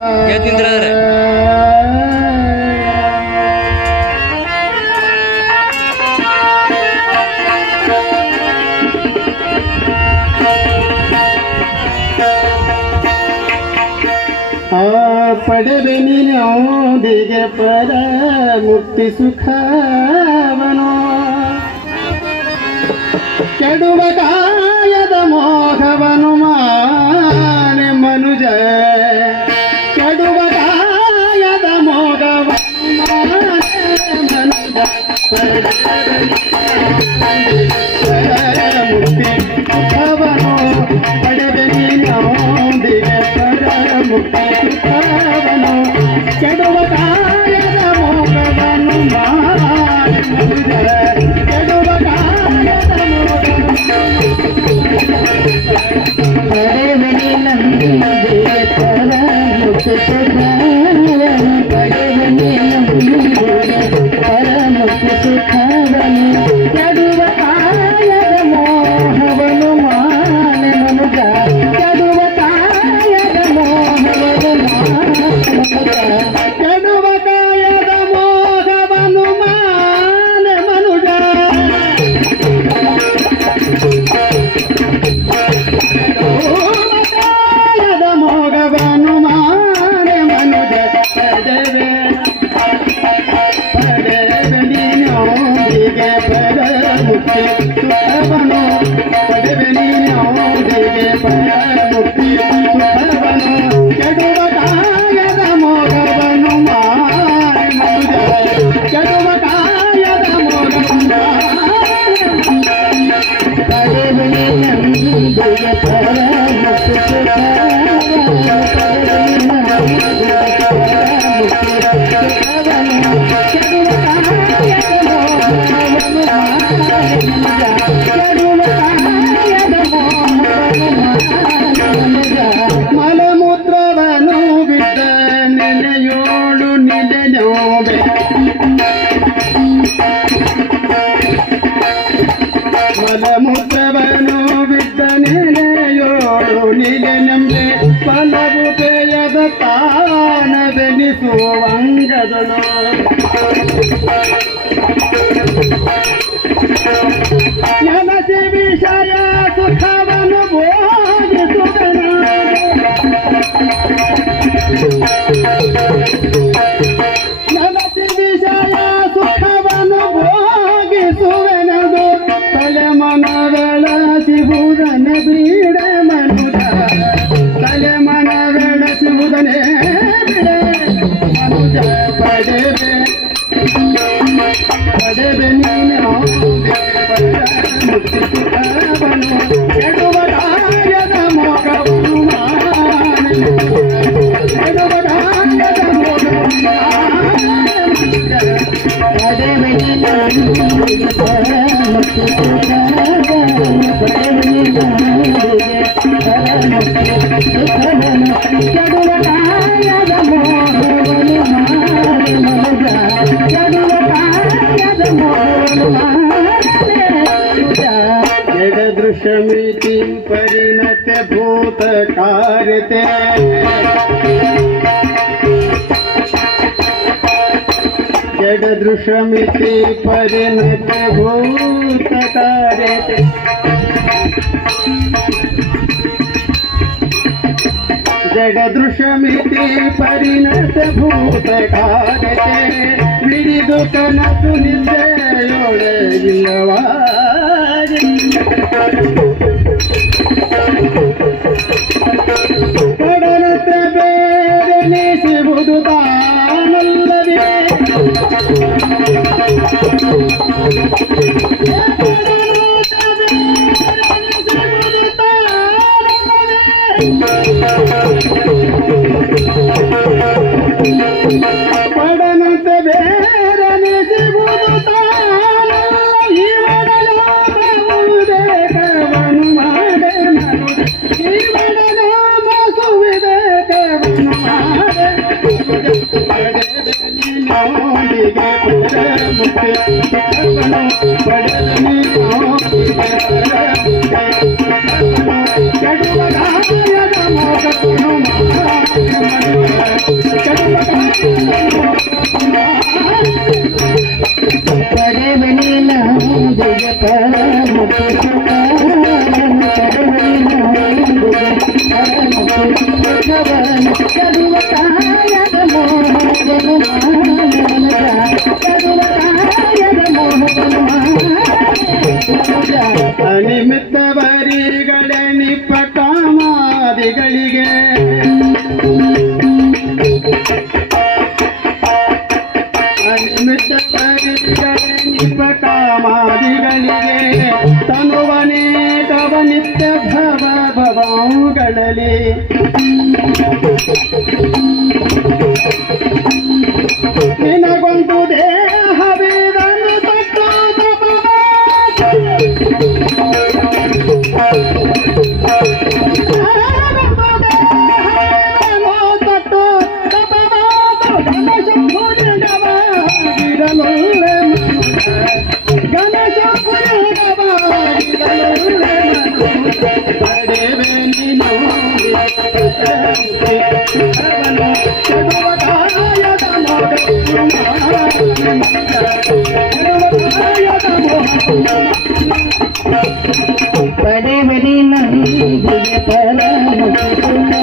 ಯತೀಂದ್ರರೇ ಪಡೆವೆ ನೀನೊಂದಿಗೆ ಪರ ಮುಕ್ತಿ ಸುಖವನು ಕೆಡುವ ಕಾಯದ ಮೋಹವನು ಮಾನೆ ಮನುಜ ಕೆಡುವ ಕಾಯದ ಮೋಹವನು ಮಾನೆ ಮನುಜ ಮುಕ್ತಿ ಸುಖವನು ಪಡೆವೆ ನೀನೊಂದಿಗೆ ಪರ ಮುಕ್ತಿ ಸುಖವನು ಕೆಡುವ ಕಾಯದ ಮೋಹವನು ಮಾನೆ ಮನುಜ ಕೆಡುವ ಕಾಯದ ಸುಖವನು ಪಡೆವೆ ನೀನೊಂದಿಗೆ ಪರ ಮುಕ್ತಿ ಸುಖವನು ಕೆಡುವ ಕಾಯದ ಮೋಹವನು ಮಾನೆ ಮನುಜ ಕೆಡುವ ಕಾಯದ ಮೋಹವನು ಪಡೆವೆ ನೀನೊಂದಿಗೆ ಪರ ಮುಕ್ತಿ ಮಲಮೂತ್ರವನು ಬಿದ್ದ ನೆನೆಯೋಳು ನಿಲೆನೋವೆ ಮಲಮೂತ್ರವನು ಬಿದ್ದ ನೆನೆಯೋಳು ನಿಲೆನಂಬೆ ಫಲವು ಬೇಯದ ತಾನವೆನಿಸುವಂಗದನು ನನಸಿ ವಿಷಯ ಸುಖವನ್ನು ಭೋಗಿಸುವನು ನನಸಿ ವಿಷಯ ಸುಖವನ್ನು ಭೋಗಿಸುವೆನದು ತಲೆ ಮನವೆಳಸಿಹುದನೆ ಬೀಡ ಮನುಜ ತಲೆ ಮನವೆಳಸಿಹುದನೆ ಬಿಡ ಮನುಜ ಪಡೆವೆ ಪಡೆವೆ ನೀನು ಮುಕ್ತಿ ಸುಖವನು ಕೆಡುವ ಕಾಯದ ಮೋಹವನು ಮಾನೆ ಕೆಡುವ ಕಾಯದ ಮೋಹವನು ಪಡೆವೆ ನೀನು ಪರ ಮುಕ್ತಿ ಸುಖವನು ಪಡೆವೆ ನೀನು ಪರ ಮುಕ್ತಿ ಸುಖವನು ಕೆಡುವ ಕಾಯದ ಮೋಹವನು ಮಾನೆ ಮನುಜ ಕೆಡುವ ಕಾಯದ ಮೋಹವನು जडदृशमिति परिणत भूतकारते जडदृशमिति परिणत भूतकारते जडदृशमिति परिणत भूतकारते विडिदु कनसु निದ್ದೆಯೊಳಗಿಲ್ಲವಾ ಪಡನತೆ ಬೇರೆ ನೀಸಿಬುದು ತಾನಲ್ಲದೆ ಪಡನತೆ ಬೇರೆ ನೀಸಿಬುದು ತಾನಲ್ಲ ಇವಡಲೋದೇಕವನು ಮಾಡೆ ಮನುಜ ಇವಡಲೋಸುವಿದೇಕವನು ಮಾಡೆ ಪಡೆವೆ ನೀನೊಂದಿಗೆ ಪರ ಮುಕ್ತಿ ಸುಖವನು ಪಡೆವೆ ನೀನೊಂದಿಗೆ ಪರ ಮುಕ್ತಿ ಸುಖವನು ಕೆಡುವ ಕಾಯದ ಮೋಹವನು ಮಾನೆ ಮನುಜ ಅನಿಮಿತ್ತ ಬರಿಗಳೇ ನಿಪ್ಪಟ ಮಾದಿಗಳಿಗೆ ಅನಿಮಿತ್ತ ಬರಿಗಳೇ ನಿಪ್ಪಟ ಮಾದಿಗಳಿಗೆ ತನುವನೇಕವ ನಿತ್ಯ ಭವ ಭವಗಳಲ್ಲಿ ನಿನಗೊಂದು ದೇಹವಿದನು ತಟ್ಟು ಪಡೆವರಿ ನಂದಿಗೆ ಪರಮುಖಿ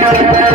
Thank you.